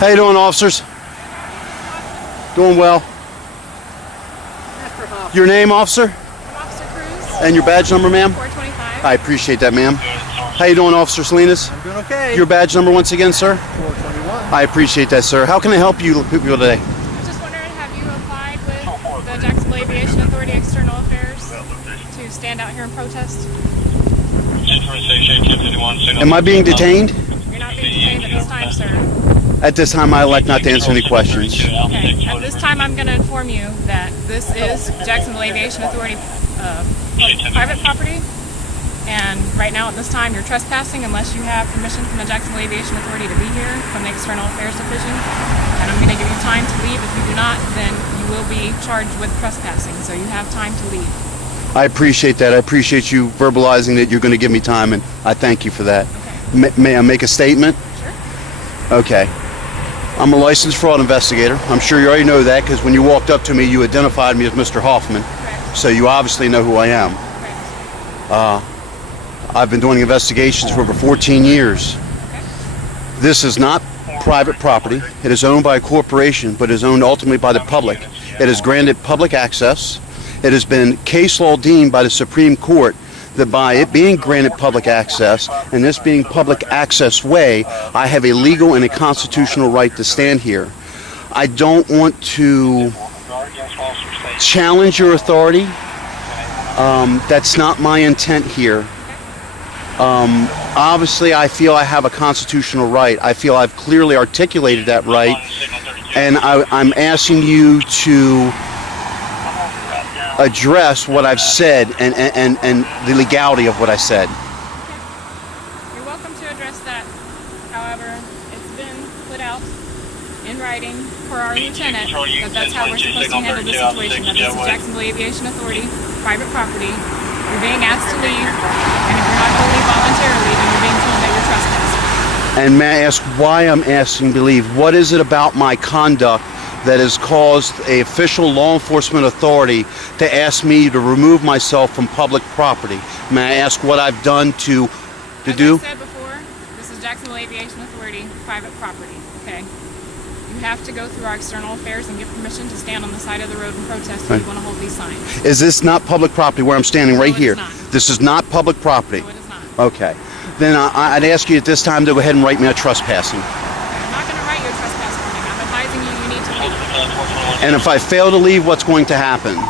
How you doing, officers? Doing well. Your name, officer? I'm Officer Cruz. And your badge number, ma'am? 425. I appreciate that, ma'am. How you doing, Officer Salinas? I'm doing okay. Your badge number once again, sir? 421. I appreciate that, sir. How can I help you people today? I was just wondering, have you applied with the Jacksonville Aviation Authority External Affairs to stand out here and protest? Am I being detained? You're not being detained at this time, sir. At this time, I elect not to answer any questions. Okay. At this time, I'm going to inform you that this is Jacksonville Aviation Authority private property. And right now, at this time, you're trespassing unless you have permission from the Jacksonville Aviation Authority to be here from the External Affairs Division. And I'm going to give you time to leave. If you do not, then you will be charged with trespassing. So you have time to leave. I appreciate that. I appreciate you verbalizing that you're going to give me time, and I thank you for that. Okay. May I make a statement? Sure. Okay. I'm a licensed fraud investigator. I'm sure you already know that because when you walked up to me, you identified me as Mr. Hoffman. Correct. So you obviously know who I am. Correct. I've been doing investigations for over 14 years. Okay. This is not private property. It is owned by a corporation, but is owned ultimately by the public. It is granted public access. It has been case law deemed by the Supreme Court that by it being granted public access and this being public access way, I have a legal and a constitutional right to stand here. I don't want to challenge your authority. That's not my intent here. Obviously, I feel I have a constitutional right. I feel I've clearly articulated that right, and I'm asking you to address what I've said and the legality of what I said. You're welcome to address that. However, it's been put out in writing for our lieutenant that that's how we're supposed to handle this situation. That this is Jacksonville Aviation Authority, private property. You're being asked to leave, and if you're not going to leave voluntarily, then you're being told that you're trespassing. And may I ask why I'm asking to leave? What is it about my conduct that has caused an official law enforcement authority to ask me to remove myself from public property? May I ask what I've done to do? As I said before, this is Jacksonville Aviation Authority, private property, okay? You have to go through our external affairs and get permission to stand on the side of the road and protest if you want to hold these signs. Is this not public property where I'm standing right here? No, it is not. This is not public property? No, it is not. Okay. Then I'd ask you at this time to go ahead and write me a trespassing. I'm not going to write you a trespass warning. I'm advising you need to leave. And if I fail to leave, what's going to happen? If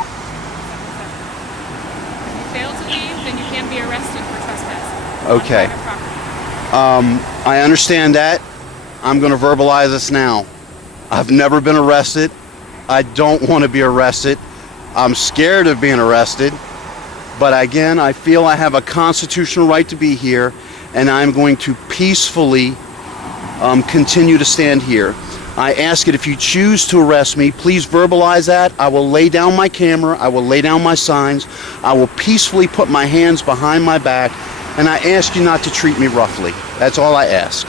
you fail to leave, then you can be arrested for trespassing. Okay. On private property. I understand that. I'm going to verbalize this now. I've never been arrested. I don't want to be arrested. I'm scared of being arrested. But again, I feel I have a constitutional right to be here, and I'm going to peacefully continue to stand here. I ask it if you choose to arrest me, please verbalize that. I will lay down my camera. I will lay down my signs. I will peacefully put my hands behind my back, and I ask you not to treat me roughly. That's all I ask.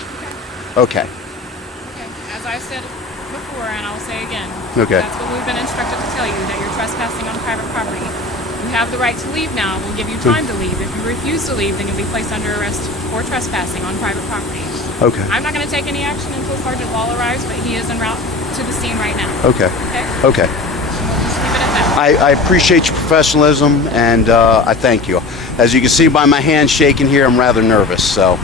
Okay. Okay. As I said before, and I'll say again, Okay. that's what we've been instructed to tell you, that you're trespassing on private property. You have the right to leave now. We'll give you time to leave. If you refuse to leave, then you'll be placed under arrest for trespassing on private property. Okay. I'm not going to take any action until Sergeant Wall arrives, but he is en route to the scene right now. Okay. Okay? Okay. We'll just leave it at that. I appreciate your professionalism, and I thank you. As you can see by my hands shaking here, I'm rather nervous, so.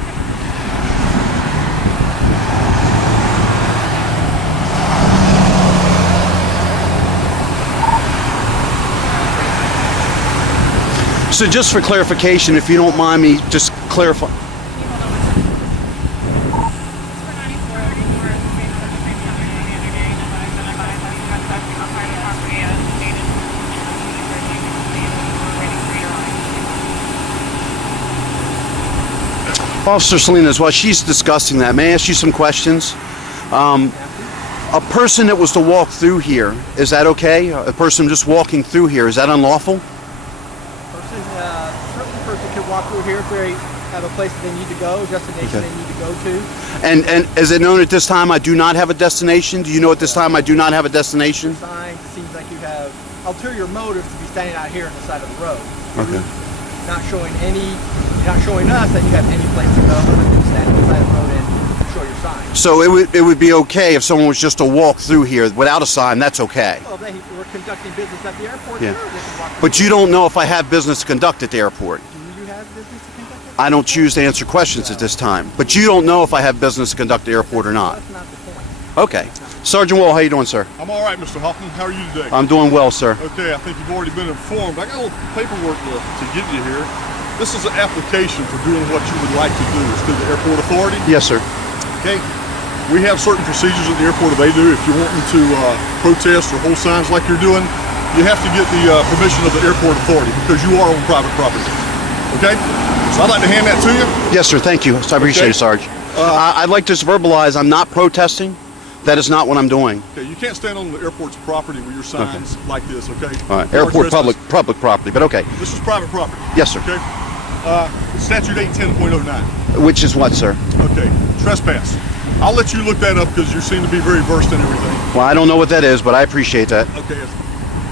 So just for clarification, if you don't mind me just clarify. Can you hold on one second? It's for 94, or the same subject same time the other day, and I advised that you have trespassing on private property as stated. Officer Salinas, while she's discussing that, may I ask you some questions? A person that was to walk through here, is that okay? A person just walking through here, is that unlawful? Certain person could walk through here if they have a place that they need to go, destination they need to go to. And is it known at this time I do not have a destination? Do you know at this time I do not have a destination? The sign seems like you have ulterior motives to be standing out here on the side of the road. Okay. You're not showing us that you have any place to go other than standing on the side of the road and show your sign. So it would be okay if someone was just to walk through here without a sign. That's okay. Well, they were conducting business at the airport. Yeah. Sure, they can walk But you don't know if I have business to conduct at the airport. Do you have business to conduct? I don't choose to answer questions at this time. But you don't know if I have business to conduct at the airport or not. That's not the point. Okay. Sergeant Wall, how you doing, sir? I'm all right, Mr. Hoffman. How are you today? I'm doing well, sir. Okay, I think you've already been informed. I got a little paperwork to give you here. This is an application for doing what you would like to do. It's through the airport authority. Yes, sir. Okay. We have certain procedures at the airport that they do. If you want them to protest or hold signs like you're doing, you have to get the permission of the airport authority because you are on private property. Okay? So I'd like to hand that to you. Yes, sir. Thank you. I appreciate it, Sarge. I'd like to verbalize I'm not protesting. That is not what I'm doing. Okay, you can't stand on the airport's property with your signs like this, okay? All right. You are Airport trespassing. public property, but okay. This is private property. Yes, sir. Okay? Statute 810.09. Which is what, sir? Okay, trespass. I'll let you look that up because you seem to be very versed in everything. Well, I don't know what that is, but I appreciate that. Okay,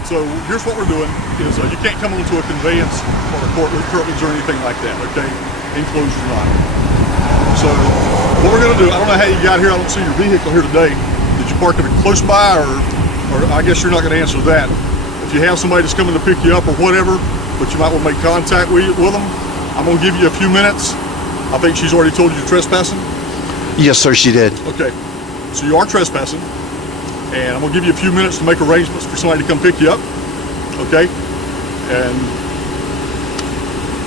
so here's what we're doing is you can't come onto a conveyance or a court with curtains or anything like that, okay? Enclosed or not. So what we're gonna do, I don't know how you got here, I don't see your vehicle here today. Did you park it close by or I guess you're not gonna answer that. If you have somebody that's coming to pick you up or whatever, but you might want to make contact with them, I'm gonna give you a few minutes. I think she's already told you you're trespassing. Yes, sir, she did. Okay, so you are trespassing, and I'm gonna give you a few minutes to make arrangements for somebody to come pick you up. Okay, and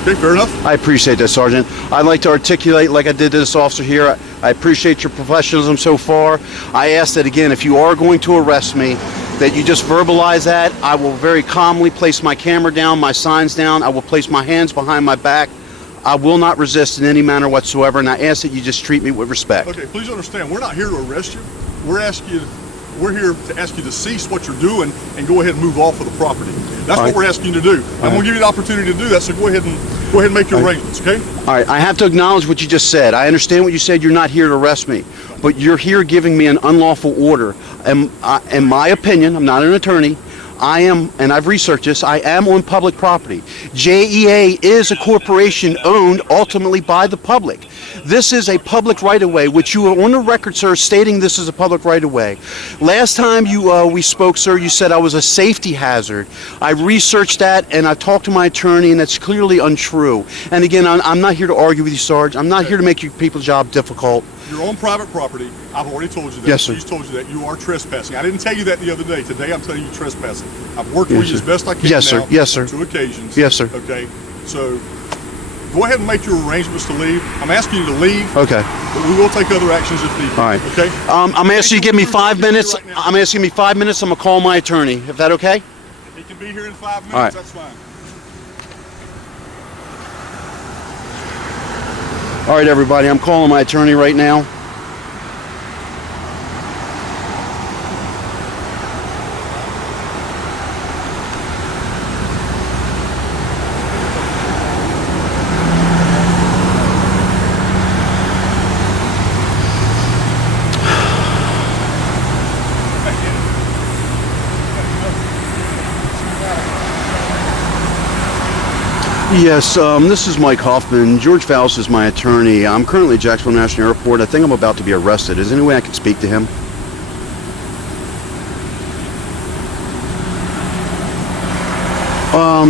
okay, fair enough. I appreciate that, Sergeant. I'd like to articulate, like I did to this officer here, I appreciate your professionalism so far. I ask that again, if you are going to arrest me, that you just verbalize that. I will very calmly place my camera down, my signs down. I will place my hands behind my back. I will not resist in any manner whatsoever, and I ask that you just treat me with respect. Okay, please understand, we're not here to arrest you. We're here to ask you to cease what you're doing and go ahead and move off of the property. That's what we're asking you to do. I'm going to give you the opportunity to do that, so go ahead and make your arrangements, okay? All right, I have to acknowledge what you just said. I understand what you said. You're not here to arrest me, but you're here giving me an unlawful order. And in my opinion, I'm not an attorney, I am, and I've researched this, I am on public property. JAA is a corporation owned ultimately by the public. This is a public right-of-way, which you are on the record, sir, stating this is a public right-of-way. Last time we spoke, sir, you said I was a safety hazard. I researched that, and I talked to my attorney, and that's clearly untrue. And again, I'm not here to argue with you, Sarge. I'm not here to make your people's job difficult. You're on private property. I've already told you that. Yes, sir. She's told you that. You are trespassing. I didn't tell you that the other day. Today I'm telling you trespassing. I've worked with you as best I can Yes, sir. now Yes, sir. on 2 occasions. Yes, sir. Okay. So go ahead and make your arrangements to leave. I'm asking you to leave. Okay. But we will take other actions if needed. All right. Okay? I'm asking you to give me 5 minutes. Right now. I'm asking me 5 minutes. I'm going to call my attorney. Is that okay? If he can be here in 5 minutes, All right. that's fine. All right, everybody. I'm calling my attorney right now. Yes, this is Mike Hoffman. George Faust is my attorney. I'm currently at Jacksonville National Airport. I think I'm about to be arrested. Is there any way I can speak to him?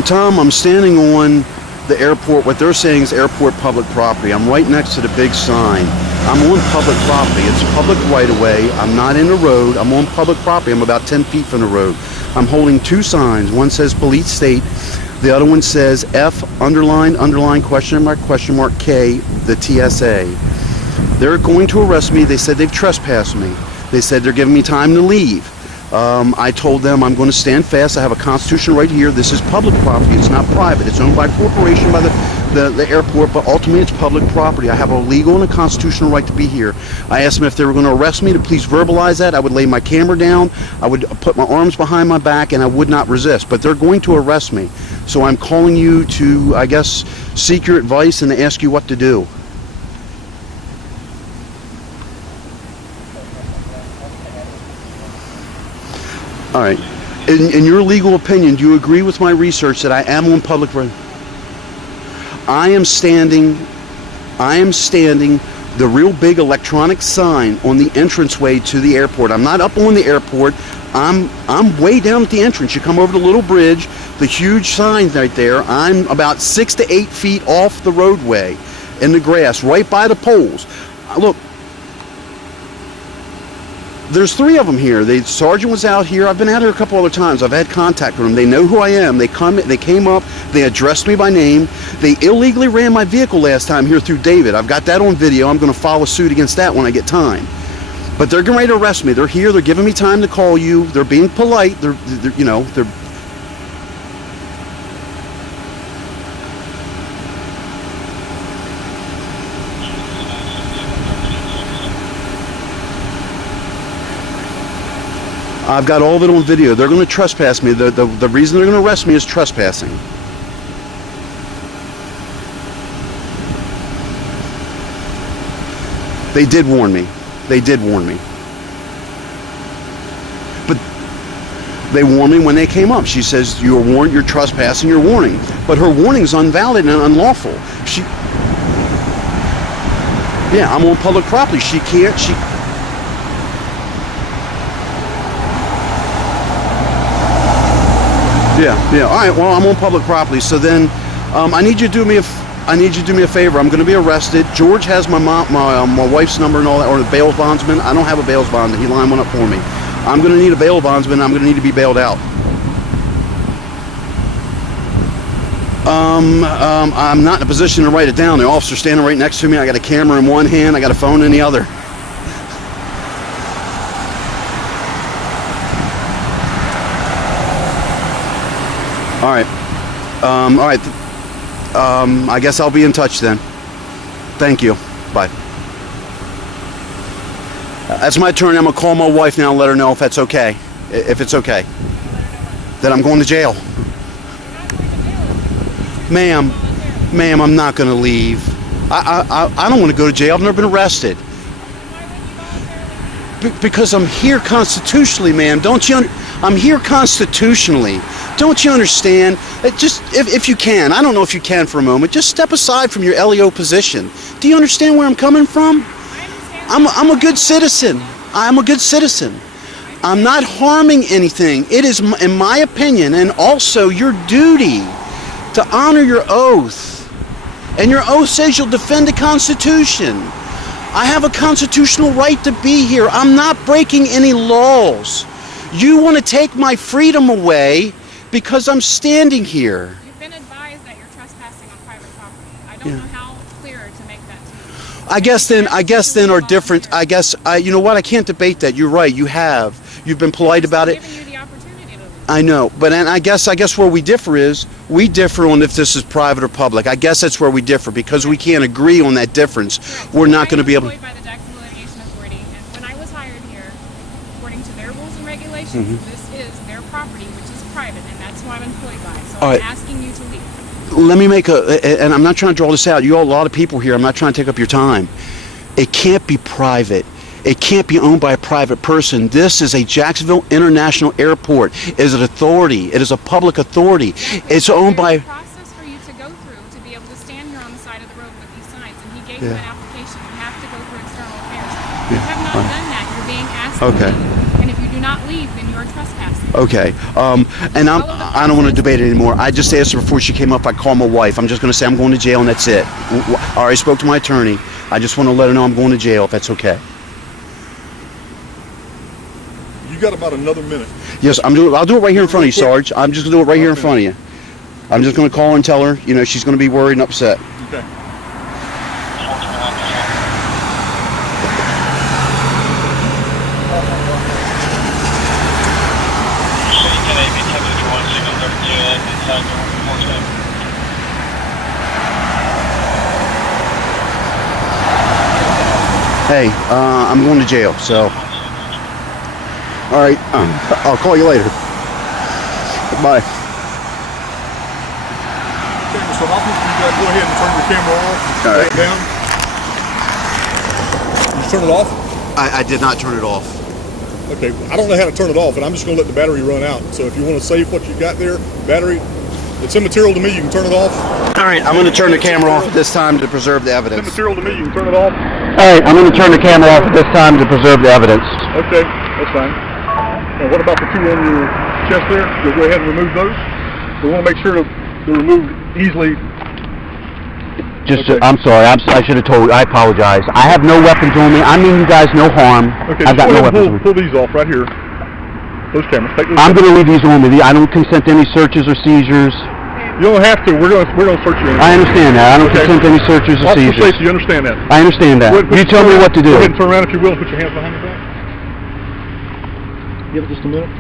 Tom, I'm standing on the airport. What they're saying is airport public property. I'm right next to the big sign. I'm on public property. It's public right-of-way. I'm not in the road. I'm on public property. I'm about 10 feet from the road. I'm holding 2 signs. One says Police State. The other one says F underline question mark K, the TSA. They're going to arrest me. They said they've trespassed me. They said they're giving me time to leave. I told them I'm going to stand fast. I have a constitutional right here. This is public property. It's not private. It's owned by a corporation, by the airport, but ultimately it's public property. I have a legal and a constitutional right to be here. I asked them if they were going to arrest me to please verbalize that. I would lay my camera down. I would put my arms behind my back, and I would not resist. But they're going to arrest me. So I'm calling you to, I guess, seek your advice and to ask you what to do. All right. In your legal opinion, do you agree with my research that I am on public road? I am standing the real big electronic sign on the entranceway to the airport. I'm not up on the airport. I'm way down at the entrance. You come over the little bridge, the huge sign right there. I'm about 6 to 8 feet off the roadway in the grass, right by the poles. Look, there's 3 of them here. The sergeant was out here. I've been out here a couple other times. I've had contact with them. They know who I am. They came up. They addressed me by name. They illegally ran my vehicle last time here through David. I've got that on video. I'm going to file a suit against that when I get time. But they're getting ready to arrest me. They're here. They're giving me time to call you. They're being polite. They're you know, they're. I've got all of it on video. They're going to trespass me. The reason they're going to arrest me is trespassing. They did warn me. They did warn me. But they warned me when they came up. She says, you're warned, you're trespassing, you're warning. But her warning is invalid and unlawful. Yeah, I'm on public property. She can't, Yeah. All right. Well, I'm on public property. So then, I need you to do me a favor. I'm going to be arrested. George has my wife's number and all that, or the bail bondsman. I don't have a bail bondsman. He lined one up for me. I'm going to need a bail bondsman. I'm going to need to be bailed out. I'm not in a position to write it down. The officer's standing right next to me. I got a camera in one hand. I got a phone in the other. All right. I guess I'll be in touch then. Thank you. Bye. That's my turn. I'm going to call my wife now and let her know if that's okay. If it's okay. That I'm going to jail. Ma'am, I'm not going to leave. I don't want to go to jail. I've never been arrested. Because I'm here constitutionally, ma'am. I'm here constitutionally. Don't you understand? Just, if you can, I don't know if you can for a moment, just step aside from your LEO position. Do you understand where I'm coming from? I'm a good citizen. I'm a good citizen. I'm not harming anything. It is, in my opinion, and also your duty to honor your oath. And your oath says you'll defend the Constitution. I have a constitutional right to be here. I'm not breaking any laws. You want to take my freedom away because I'm standing here. You've been advised that you're trespassing on private property. I don't know how clearer to make that to you. I guess then are different. You know what? I can't debate that. You're right. You've been polite about it. Giving you the opportunity to leave. I know, but and I guess where we differ is we differ on if this is private or public. I guess that's where we differ because we can't agree on that difference. Correct. We're not going to be able. By the Jacksonville Aviation Authority, and when I was hired here, according to their rules and regulations, this is their property, which is private, and that's who I'm employed by. So I'm asking you to leave. Let me make and I'm not trying to draw this out. You all, a lot of people here. I'm not trying to take up your time. It can't be private. It can't be owned by a private person. This is a Jacksonville International Airport. It is an authority. It is a public authority. It's owned by. There's a process for you to go through to be able to stand here on the side of the road with these signs, and he gave you an application. You have to go through external affairs. You have not done that. You're being asked to leave. And if you do not leave, then you are trespassing. Okay. And I don't want to debate it anymore. I just asked her before she came up. I called my wife. I'm just going to say I'm going to jail, and that's it. I already spoke to my attorney. I just want to let her know I'm going to jail, if that's okay. You got about another minute. Yes, I'll do it right here in front of you, Sarge. I'm just going to do it right here in front of you. I'm just going to call her and tell her, she's going to be worried and upset. Okay. Hey, I'm going to jail, so. All right, I'll call you later. Bye. Okay, Mr. Hoffman, you go ahead and turn your camera off. All right. Down. You turn it off? I did not turn it off. Okay, I don't know how to turn it off, and I'm just going to let the battery run out. So if you want to save what you got there, battery, it's immaterial to me. You can turn it off. All right, I'm going to turn the camera off at this time to preserve the evidence. It's immaterial to me. You can turn it off. All right, I'm going to turn the camera off at this time to preserve the evidence. Okay, that's fine. And what about the two on your chest there? You'll go ahead and remove those? We want to make sure they're removed easily. Just, Okay. I'm sorry. I should have told you. I apologize. I have no weapons on me. I mean you guys no harm. Okay, I've got no weapons on me. pull these off right here. Those cameras. Take those I'm cameras. going to leave these on me. I don't consent to any searches or seizures. You don't have to. We're gonna search you. I understand that. I don't Okay. consent to any searches or Officer seizures. safety, you understand that? I understand that. You tell me what to do. Go ahead and turn around if you will and put your hands behind your back. Give it just a minute.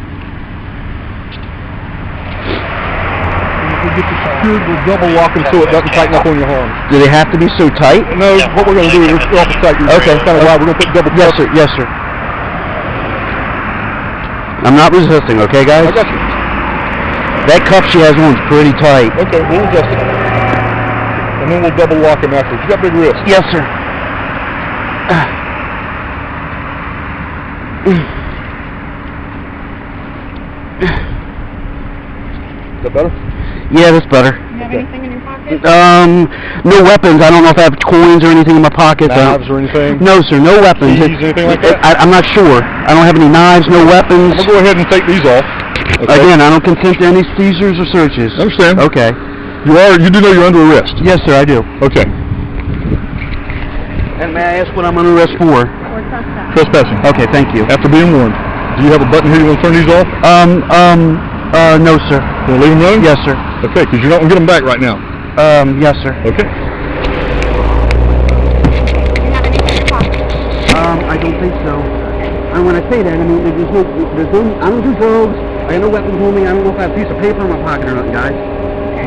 If we get this secured, we'll double lock them so it doesn't tighten up on your arms. Do they have to be so tight? No, what we're going to do is we're off the site. Okay. That's kind of why we're going to put double Yes, cuffs. sir. Yes, sir. I'm not resisting, okay, guys? I got you. That cuff she has on is pretty tight. Okay, we'll adjust it. And then we'll double lock him afterwards. You got big wrists. Yes, sir. Is that better? Yeah, that's better. You have anything in your pocket? No weapons. I don't know if I have coins or anything in my pockets. Knives or anything? No, sir. No weapons. Keys, anything like that? I'm not sure. I don't have any knives, no weapons. We'll go ahead and take these off. Okay. Again, I don't consent to any seizures or searches. I understand. Okay. You do know you're under arrest? Yes, sir, I do. Okay. And may I ask what I'm under arrest for? Or trespass? Trespassing. Okay, thank you. After being warned. Do you have a button here you want to turn these off? No, sir. You want to leave them running? Yes, sir. Okay, because you're not going to get them back right now. Yes, sir. Okay. Do you have anything in your pocket? I don't think so. And when I say that, I mean, I don't do drugs. I got no weapons on me. I don't know if I have a piece of paper in my pocket or nothing, guys.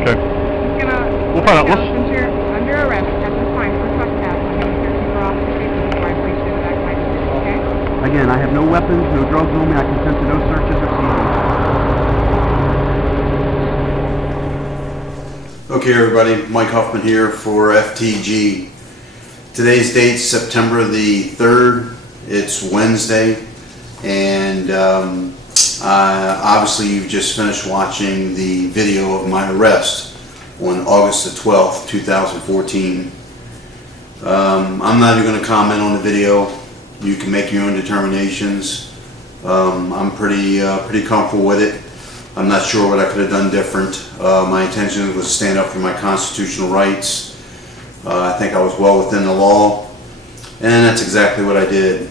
Okay. We'll find out. Since you're under arrest at this time for trespass, I'm going to search you for officer safety before I place you in the back of my vehicle, okay? Again, I have no weapons, no drugs on me. I consent to no searches or seizures. Okay, everybody. Mike Hoffman here for FTG. Today's date, September the 3rd. It's Wednesday, and obviously you've just finished watching the video of my arrest on August the 12th, 2014. I'm not even going to comment on the video. You can make your own determinations. I'm pretty comfortable with it. I'm not sure what I could have done different. My intention was to stand up for my constitutional rights. I think I was well within the law, and that's exactly what I did.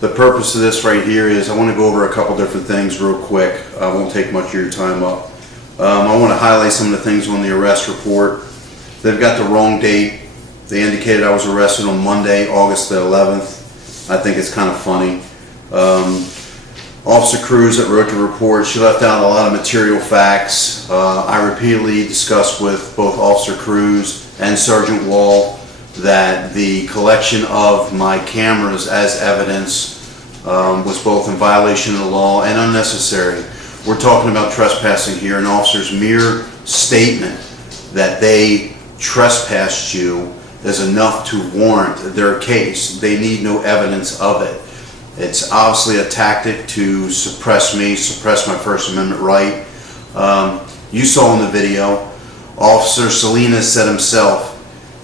The purpose of this right here is I want to go over a couple different things real quick. I won't take much of your time up. I want to highlight some of the things on the arrest report. They've got the wrong date. They indicated I was arrested on Monday, August the 11th. I think it's kind of funny. Officer Cruz that wrote the report, she left out a lot of material facts. I repeatedly discussed with both Officer Cruz and Sergeant Wall that the collection of my cameras as evidence was both in violation of the law and unnecessary. We're talking about trespassing here. An officer's mere statement that they trespassed you is enough to warrant their case. They need no evidence of it. It's obviously a tactic to suppress me, suppress my First Amendment right. You saw in the video, Officer Salinas said himself,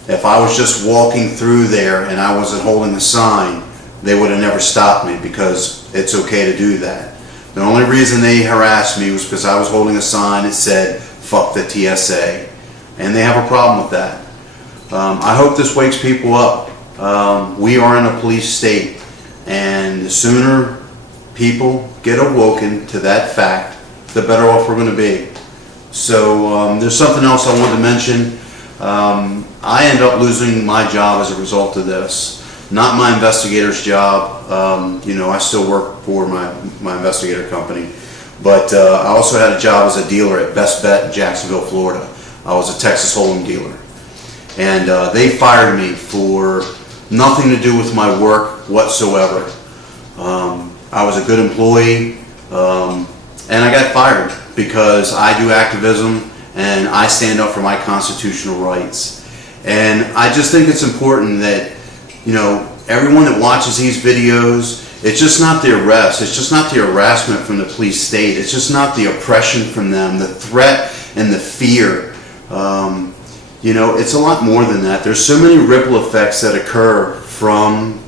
if I was just walking through there and I wasn't holding a sign, they would have never stopped me because it's okay to do that. The only reason they harassed me was because I was holding a sign that said, fuck the TSA. And they have a problem with that. I hope this wakes people up. We are in a police state, and the sooner people get awoken to that fact, the better off we're going to be. So there's something else I wanted to mention. I end up losing my job as a result of this. Not my investigator's job. You know, I still work for my investigator company. But I also had a job as a dealer at Best Bet in Jacksonville, Florida. I was a Texas Hold'em dealer. And they fired me for nothing to do with my work whatsoever. I was a good employee, and I got fired because I do activism and I stand up for my constitutional rights. And I just think it's important that, you know, everyone that watches these videos, it's just not the arrest, it's just not the harassment from the police state, it's just not the oppression from them, the threat and the fear. You know, it's a lot more than that. There's so many ripple effects that occur from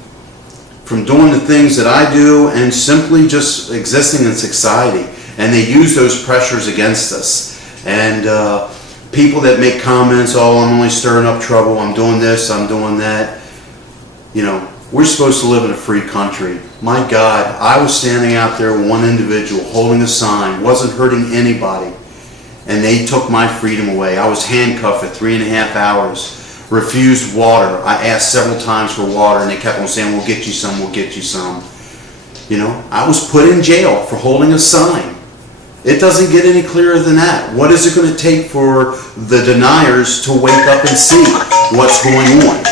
doing the things that I do and simply just existing in society. And they use those pressures against us. And people that make comments, oh, I'm only stirring up trouble, I'm doing this, I'm doing that. You know, we're supposed to live in a free country. My God, I was standing out there with one individual holding a sign, wasn't hurting anybody, and they took my freedom away. I was handcuffed for 3.5 hours. Refused water. I asked several times for water and they kept on saying, we'll get you some, we'll get you some. You know, I was put in jail for holding a sign. It doesn't get any clearer than that. What is it going to take for the deniers to wake up and see what's going on?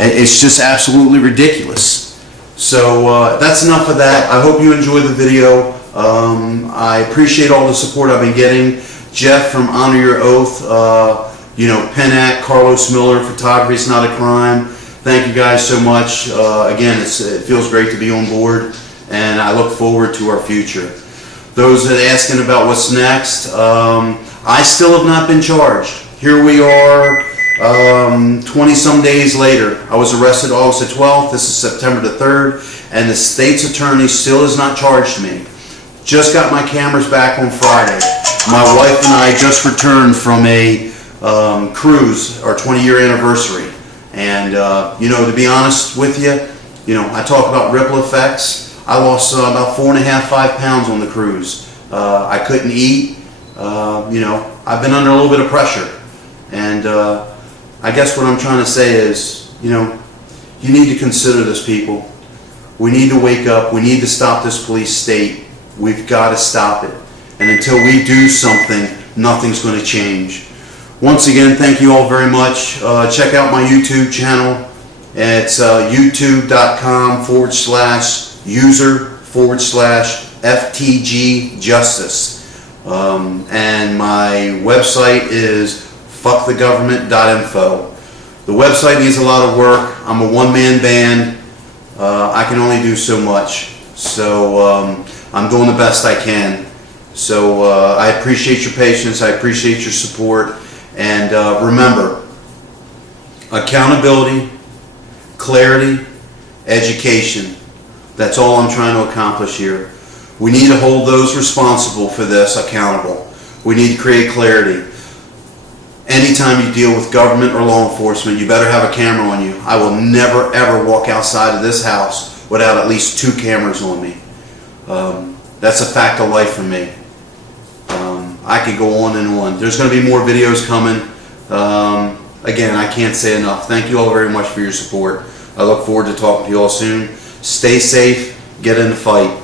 It's just absolutely ridiculous. So that's enough of that. I hope you enjoyed the video. I appreciate all the support I've been getting. Jeff from Honor Your Oath, you know, Penac, Carlos Miller, Photography is Not a Crime. Thank you guys so much. Again, it feels great to be on board, and I look forward to our future. Those that are asking about what's next, I still have not been charged. Here we are, 20-some days later. I was arrested August the 12th. This is September the 3rd, and the state's attorney still has not charged me. Just got my cameras back on Friday. My wife and I just returned from a cruise, our 20-year anniversary, and you know, to be honest with you, you know, I talk about ripple effects. I lost about 4.5–5 pounds on the cruise. I couldn't eat. You know, I've been under a little bit of pressure, and I guess what I'm trying to say is, you know, you need to consider this, people. We need to wake up. We need to stop this police state. We've got to stop it, and until we do something, nothing's going to change. Once again, thank you all very much. Check out my YouTube channel. It's youtube.com/user/FTG Justice. And my website is fuckthegovernment.info. The website needs a lot of work. I'm a one-man band. I can only do so much. So I'm doing the best I can. So I appreciate your patience. I appreciate your support. And remember, accountability, clarity, education. That's all I'm trying to accomplish here. We need to hold those responsible for this accountable. We need to create clarity. Anytime you deal with government or law enforcement, you better have a camera on you. I will never ever walk outside of this house without at least 2 cameras on me. That's a fact of life for me. I could go on and on. There's going to be more videos coming. Again, I can't say enough. Thank you all very much for your support. I look forward to talking to you all soon. Stay safe. Get in the fight.